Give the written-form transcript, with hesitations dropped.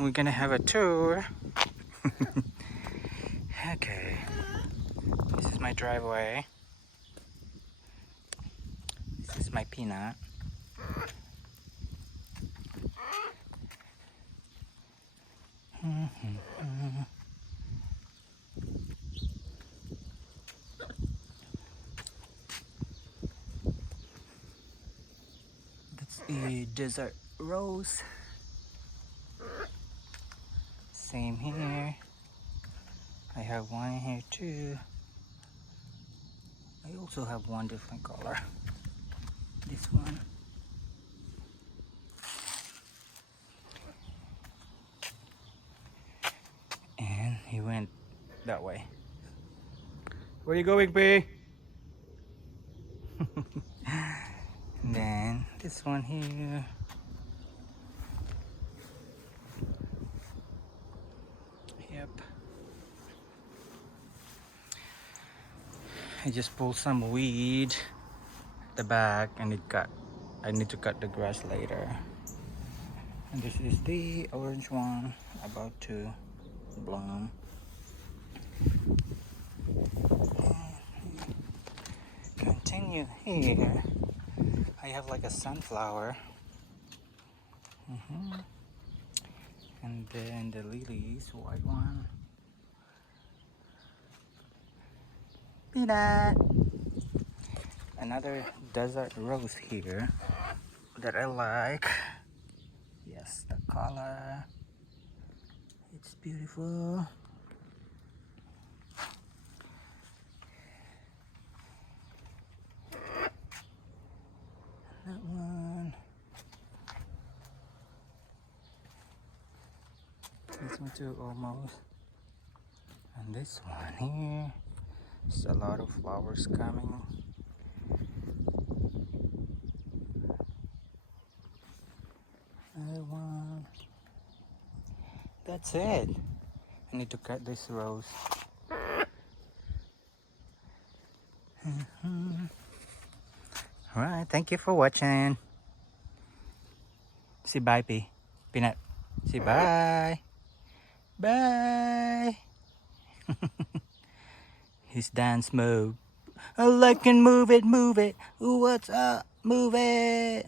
we're gonna have a tour. Okay, this is my driveway. This is my Peanut. That's a desert rose. Same here. I have one here too. I also have one different color. This one. And he went that way. Where are you going, P? And then this one here. Yep. I just pulled some weed at the back and I need to cut the grass later. And this is the orange one about to bloom. Continue here. I have like a sunflower. And then the lilies, white one. Peanut. Another desert rose here that I like. Yes, the color. It's beautiful. That one. This one too, almost. And this one here. There's a lot of flowers coming. Another one. That's it. I need to cut this rose. Alright, thank you for watching. Say bye, P. Peanut. Say bye. Bye. His dance move. I like and move it, move it. What's up? Move it.